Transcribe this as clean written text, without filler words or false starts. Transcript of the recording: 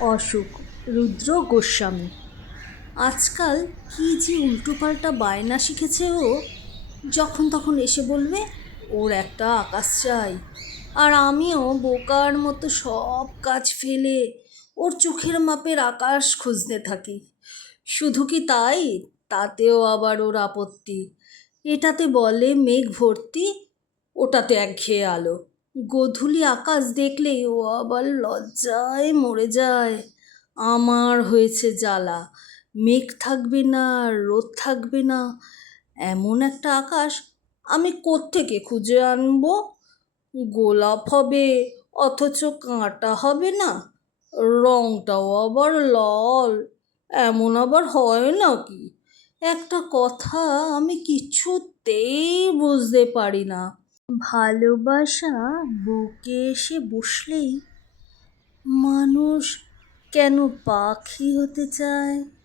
অশোক রুদ্র গোস্বামী। আজকাল কি যে উল্টোপাল্টা বায়না শিখেছে ও! যখন তখন এসে বলবে ওর একটা আকাশ চাই, আর আমিও বোকার মতো সব কাজ ফেলে ওর চোখের মাপের আকাশ খুঁজতে থাকি। শুধু কি তাই, তাতেও আবার ওর আপত্তি। এটাতে বলে মেঘ ভর্তি, ওটাতে একঘেয়ে আলো। গোধূলি আকাশ দেখলেই ও আবার লজ্জায় মরে যায়। আমার হয়েছে জ্বালা, মেঘ থাকবে না, রোদ থাকবে না, এমন একটা আকাশ আমি কোত্থেকে খুঁজে আনবো? গোলাপ হবে অথচ কাঁটা হবে না, রংটাও আবার লাল, এমন আবার হয় নাকি? একটা কথা আমি কিছুতেই বুঝতে পারি না। ভালোবাসা বুকে এসে বসলেই মানুষ কেন পাখি হতে চায়?